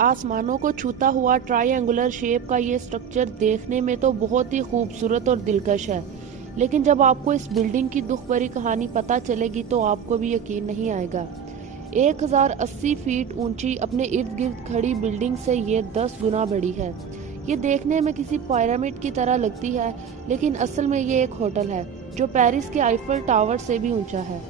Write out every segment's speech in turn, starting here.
आसमानों को छूता हुआ ट्रायंगुलर शेप का ये स्ट्रक्चर देखने में तो बहुत ही खूबसूरत और दिलकश है, लेकिन जब आपको इस बिल्डिंग की दुख भरी कहानी पता चलेगी तो आपको भी यकीन नहीं आएगा। 1080 फीट ऊंची अपने इर्द गिर्द खड़ी बिल्डिंग से ये 10 गुना बड़ी है। ये देखने में किसी पिरामिड की तरह लगती है, लेकिन असल में ये एक होटल है जो पेरिस के आईफल टावर से भी ऊंचा है।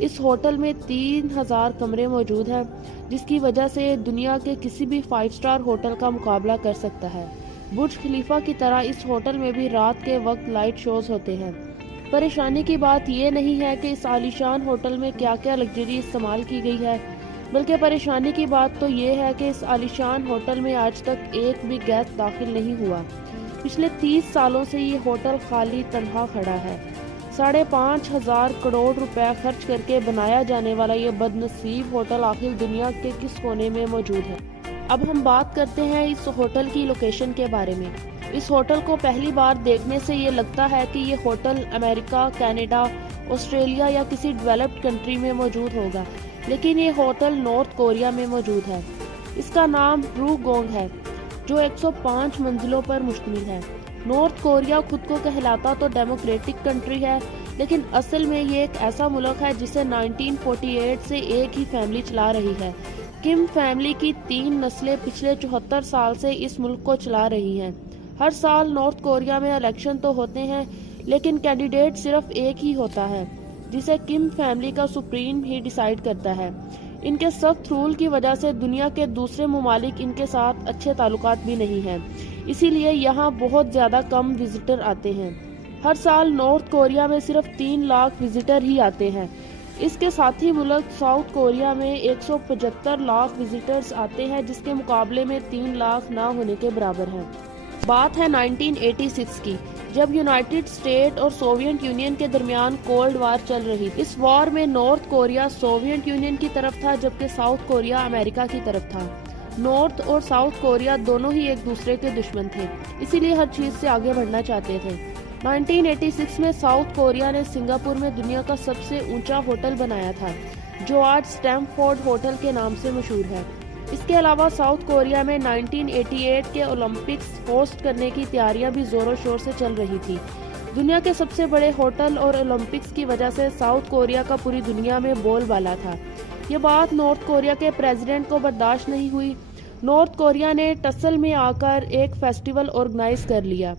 इस होटल में 3000 कमरे मौजूद हैं, जिसकी वजह से दुनिया के किसी भी 5 स्टार होटल का मुकाबला कर सकता है। बुर्ज खलीफा की तरह इस होटल में भी रात के वक्त लाइट शोज होते हैं। परेशानी की बात यह नहीं है कि इस आलीशान होटल में क्या क्या लग्जरी इस्तेमाल की गई है, बल्कि परेशानी की बात तो ये है कि इस आलीशान होटल में आज तक एक भी गेस्ट दाखिल नहीं हुआ। पिछले 30 सालों से ये होटल खाली तन्हा खड़ा है। 5,500 करोड़ रुपए खर्च करके बनाया जाने वाला ये बदनसीब होटल आखिर दुनिया के किस कोने में मौजूद है। अब हम बात करते हैं इस होटल की लोकेशन के बारे में। इस होटल को पहली बार देखने से ये लगता है कि ये होटल अमेरिका, कनाडा, ऑस्ट्रेलिया या किसी डेवलप्ड कंट्री में मौजूद होगा, लेकिन ये होटल नॉर्थ कोरिया में मौजूद है। इसका नाम रूगोंग है, जो 105 मंजिलों पर मुश्तमिल है। नॉर्थ कोरिया खुद को कहलाता तो डेमोक्रेटिक कंट्री है, लेकिन असल में ये एक ऐसा मुल्क है जिसे 1948 से एक ही फैमिली चला रही है। किम फैमिली की 3 नस्लें पिछले 74 साल से इस मुल्क को चला रही हैं। हर साल नॉर्थ कोरिया में इलेक्शन तो होते हैं, लेकिन कैंडिडेट सिर्फ एक ही होता है, जिसे किम फैमिली का सुप्रीम ही डिसाइड करता है। इनके सख्त रूल की वजह से दुनिया के दूसरे ममालिक इनके साथ अच्छे ताल्लुकात भी नहीं हैं, इसीलिए यहाँ बहुत ज्यादा कम विजिटर आते हैं। हर साल नॉर्थ कोरिया में सिर्फ 3 लाख विजिटर ही आते हैं। इसके साथ ही मुल्क साउथ कोरिया में 175 लाख विजिटर्स आते हैं, जिसके मुकाबले में 3 लाख ना होने के बराबर है। बात है 1986 की, जब यूनाइटेड स्टेट और सोवियत यूनियन के दरमियान कोल्ड वार चल रही। इस वॉर में नॉर्थ कोरिया सोवियत यूनियन की तरफ था, जबकि साउथ कोरिया अमेरिका की तरफ था। नॉर्थ और साउथ कोरिया दोनों ही एक दूसरे के दुश्मन थे, इसीलिए हर चीज से आगे बढ़ना चाहते थे। 1986 में साउथ कोरिया ने सिंगापुर में दुनिया का सबसे ऊंचा होटल बनाया था, जो आज स्टैमफोर्ड होटल के नाम से मशहूर है। इसके अलावा साउथ कोरिया में 1988 के ओलंपिक्स होस्ट करने की तैयारियां भी जोरों शोर से चल रही थी। दुनिया के सबसे बड़े होटल और ओलंपिक्स की वजह से साउथ कोरिया का पूरी दुनिया में बोलबाला था। ये बात नॉर्थ कोरिया के प्रेसिडेंट को बर्दाश्त नहीं हुई। नॉर्थ कोरिया ने टसल में आकर एक फेस्टिवल ऑर्गेनाइज कर लिया।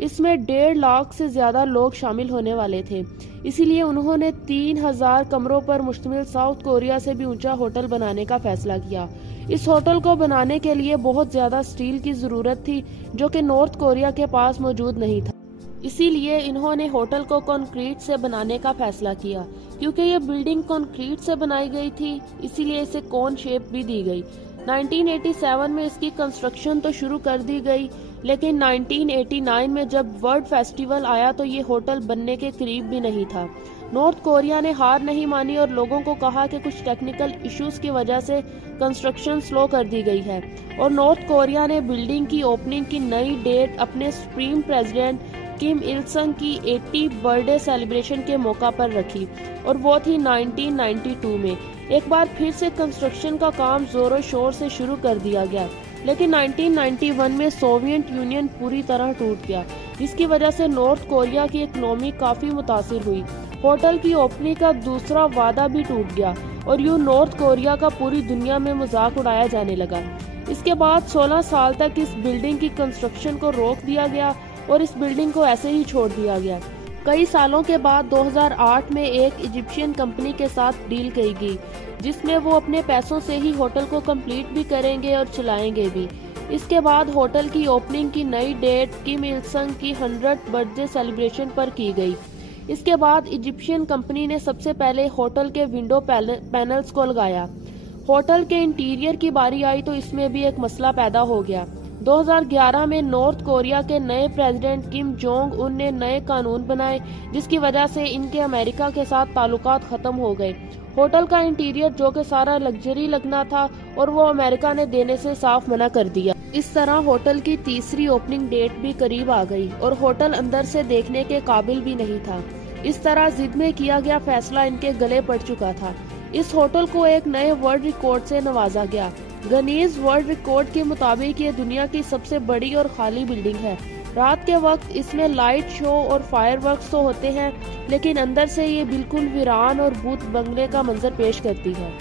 इसमें 1.5 लाख से ज्यादा लोग शामिल होने वाले थे, इसीलिए उन्होंने 3000 कमरों पर मुश्तमिल साउथ कोरिया से भी ऊंचा होटल बनाने का फैसला किया। इस होटल को बनाने के लिए बहुत ज्यादा स्टील की जरूरत थी, जो कि नॉर्थ कोरिया के पास मौजूद नहीं था। इसीलिए इन्होंने होटल को कंक्रीट से बनाने का फैसला किया। क्योंकि ये बिल्डिंग कंक्रीट से बनाई गई थी, इसीलिए इसे कोन शेप भी दी गई। 1987 में इसकी कंस्ट्रक्शन तो शुरू कर दी गई, लेकिन 1989 में जब वर्ल्ड फेस्टिवल आया तो ये होटल बनने के करीब भी नहीं था। नॉर्थ कोरिया ने हार नहीं मानी और लोगों को कहा कि कुछ टेक्निकल इश्यूज की वजह से कंस्ट्रक्शन स्लो कर दी गई है, और नॉर्थ कोरिया ने बिल्डिंग की ओपनिंग की नई डेट अपने सुप्रीम प्रेसिडेंट किम इल संग की 80 बर्थडे सेलिब्रेशन के मौका पर रखी, और वो थी 1992 में। एक बार फिर से कंस्ट्रक्शन का काम जोरों शोर से शुरू कर दिया गया, लेकिन 1991 में सोवियत यूनियन पूरी तरह टूट गया, जिसकी वजह से नॉर्थ कोरिया की इकोनॉमी काफी मुतासिर हुई। होटल की ओपनिंग का दूसरा वादा भी टूट गया, और यूं नॉर्थ कोरिया का पूरी दुनिया में मजाक उड़ाया जाने लगा। इसके बाद 16 साल तक इस बिल्डिंग की कंस्ट्रक्शन को रोक दिया गया और इस बिल्डिंग को ऐसे ही छोड़ दिया गया। कई सालों के बाद 2008 में एक इजिप्शियन कंपनी के साथ डील की गई, जिसमें वो अपने पैसों से ही होटल को कंप्लीट भी करेंगे और चलाएंगे भी। इसके बाद होटल की ओपनिंग की नई डेट किम इल संग की 100th बर्थडे सेलिब्रेशन पर की गई। इसके बाद इजिप्शियन कंपनी ने सबसे पहले होटल के विंडो पैनल्स को लगाया। होटल के इंटीरियर की बारी आई तो इसमें भी एक मसला पैदा हो गया। 2011 में नॉर्थ कोरिया के नए प्रेसिडेंट किम जोंग उन ने नए कानून बनाए, जिसकी वजह से इनके अमेरिका के साथ ताल्लुकात खत्म हो गए। होटल का इंटीरियर जो कि सारा लग्जरी लगना था, और वो अमेरिका ने देने से साफ मना कर दिया। इस तरह होटल की तीसरी ओपनिंग डेट भी करीब आ गई और होटल अंदर से देखने के काबिल भी नहीं था। इस तरह जिद में किया गया फैसला इनके गले पड़ चुका था। इस होटल को एक नए वर्ल्ड रिकॉर्ड से नवाजा गया। गिनीज वर्ल्ड रिकॉर्ड के मुताबिक ये दुनिया की सबसे बड़ी और खाली बिल्डिंग है। रात के वक्त इसमें लाइट शो और फायरवर्क्स तो होते हैं, लेकिन अंदर से ये बिल्कुल वीरान और भूत बंगले का मंजर पेश करती है।